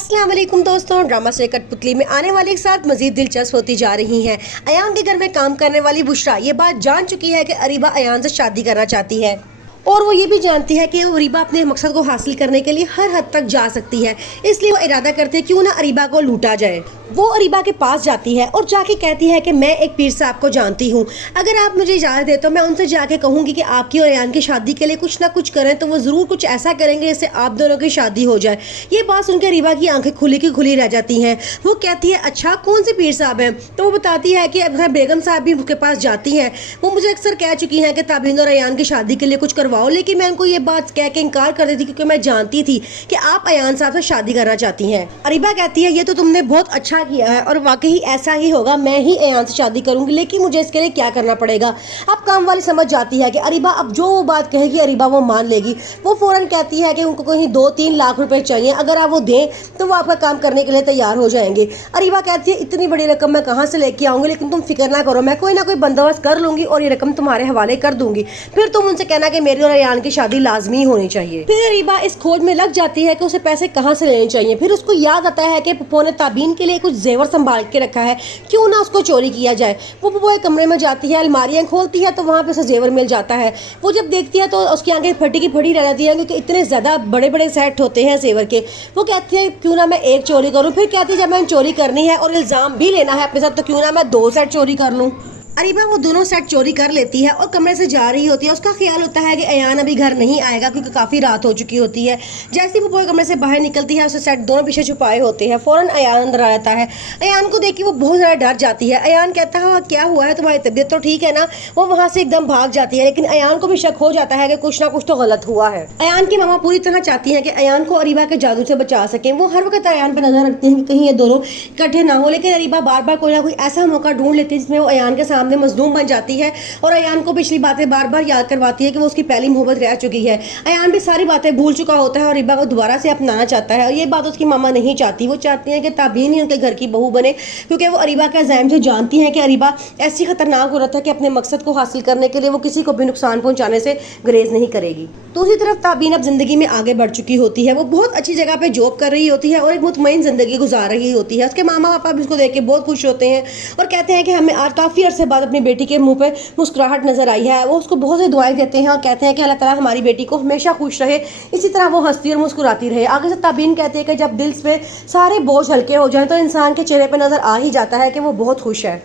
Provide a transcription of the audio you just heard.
अस्सलाम वालेकुम दोस्तों, ड्रामा से कठपुतली में आने वाली एक साथ मजीद दिलचस्प होती जा रही हैं। अयान के घर में काम करने वाली बुशरा ये बात जान चुकी है कि अरीबा अयान से शादी करना चाहती है और वो ये भी जानती है कि अरीबा अपने मकसद को हासिल करने के लिए हर हद तक जा सकती है। इसलिए वो इरादा करते हैं क्यों ना अरीबा को लूटा जाए। वो अरीबा के पास जाती है और जाके कहती है कि मैं एक पीर साहब को जानती हूँ, अगर आप मुझे इजाज़त दे तो मैं उनसे जाके कहूँगी कि आपकी और अयान की शादी के लिए कुछ ना कुछ करें, तो वो ज़रूर कुछ ऐसा करेंगे जिससे आप दोनों की शादी हो जाए। ये बात सुनकर अरीबा की आंखें खुली की खुली रह जाती हैं। वो कहती है अच्छा कौन से पीर साहब हैं? तो वो बताती है कि बेगम साहब भी उसके पास जाती हैं। वो मुझे अक्सर कह चुकी हैं कि ताबीन और अयान की शादी के लिए कुछ करवाओ, लेकिन मैं उनको ये बात कह के इनकार कर देती क्योंकि मैं जानती थी कि आप अयान साहब से शादी करना चाहती हैं। अरीबा कहती है ये तो तुमने बहुत अच्छा किया है और वाकई ऐसा ही होगा, मैं ही अयान से शादी करूंगी, लेकिन मुझे इसके लिए क्या करना पड़ेगा। अब काम वाली समझ जाती है कि अरीबा अब जो वो बात कहेगी अरीबा वो मान लेगी। वो फौरन कहती है कि उनको कहीं 2-3 लाख रुपए चाहिए, अगर आप वो दें तो वो आपका काम करने के लिए तैयार हो जाएंगे। अरीबा कहती है इतनी बड़ी रकम मैं कहाँ से लेके आऊंगी, लेकिन तुम फिक्र ना करो, मैं कोई ना कोई बंदोबस्त कर लूंगी और ये रकम तुम्हारे हवाले कर दूंगी। फिर तुम उनसे कहना कि मेरी और अयान की शादी लाजमी होनी चाहिए। फिर अरीबा इस खोज में लग जाती है कि उसे पैसे कहाँ से लेने चाहिए। फिर उसको याद आता है कि पप्पो ने ताबीन के लिए कुछ जेवर संभाल के रखा है, क्यों ना उसको चोरी किया जाए। वो पप्पो एक कमरे में जाती है, अलमारियां खोलती है तो वहाँ पे उसे जेवर मिल जाता है। वो जब देखती है तो उसकी आंखें फटी की फटी रह जाती है क्योंकि इतने ज़्यादा बड़े बड़े सेट होते हैं जेवर के। वो कहती है क्यों ना मैं एक चोरी करूँ। फिर कहती है जब मैं चोरी करनी है और इल्ज़ाम भी लेना है अपने साथ तो क्यों ना मैं 2 सेट चोरी कर लूँ। अरीबा वो दोनों सेट चोरी कर लेती है और कमरे से जा रही होती है। उसका ख्याल होता है कि अयान अभी घर नहीं आएगा क्योंकि काफ़ी रात हो चुकी होती है। जैसे ही वो पूरे कमरे से बाहर निकलती है उसे सेट दोनों पीछे छुपाए होते हैं। फ़ौरन अयान अंदर आ जाता है। अयान को देख के वो बहुत ज़्यादा डर जाती है। अयान कहता है क्या हुआ है, तुम्हारी तबीयत तो ठीक है ना। वो वहाँ से एकदम भाग जाती है, लेकिन अयान को भी शक हो जाता है कि कुछ ना कुछ तो गलत हुआ है। अयान की मामा पूरी तरह चाहती हैं कि अयान को अरीबा के जादू से बचा सकें। वो हर वक्त अयान पर नजर रखती हैं कि कहीं ये दोनों इकट्ठे ना हो, लेकिन अरीबा बार बार कोई ना कोई ऐसा मौका ढूंढ लेती है जिसमें वो अयान के सामने मजलूम बन जाती है और अयान को पिछली बातें बार बार याद करवाती है कि वो उसकी पहली मोहब्बत रह चुकी है। अयान भी सारी बातें भूल चुका होता है और अरीबा को दोबारा से अपनाना चाहता है और ये बात उसकी मामा नहीं चाहती। वो चाहती हैं कि ताबीन ही उनके घर की बहू बने, क्योंकि वो अरीबा के अज़ैम से जानती हैं कि अरीबा ऐसी खतरनाक औरत है कि अपने मकसद को हासिल करने के लिए वो किसी को भी नुकसान पहुंचाने से गुरेज नहीं करेगी। दूसरी तरफ ताबीन अब जिंदगी में आगे बढ़ चुकी होती है। वो बहुत अच्छी जगह पे जॉब कर रही होती है और एक मुतमईन जिंदगी गुजार रही होती है। उसके मामा पापा भी उसको देख के बहुत खुश होते हैं और कहते हैं कि हमें आज काफ़ी अरसे बाद अपनी बेटी के मुंह पे मुस्कुराहट नजर आई है। वो उसको बहुत सी दुआएं देते हैं और कहते हैं कि अल्लाह ताला हमारी बेटी को हमेशा खुश रहे, इसी तरह वो हंसती और मुस्कुराती रहे। आगे से ताबीन कहते हैं कि जब दिल पे सारे बोझ हल्के हो जाएं तो इंसान के चेहरे पे नजर आ ही जाता है कि वो बहुत खुश है।